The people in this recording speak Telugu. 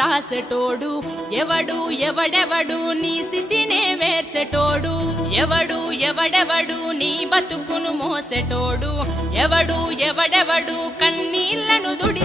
రాసెటోడు ఎవడు ఎవడెవడు నీ స్థితినే వేర్సెటోడు ఎవడు ఎవడెవడు నీ బతుకును మోసెటోడు ఎవడు ఎవడెవడు కన్నీళ్లను దుడి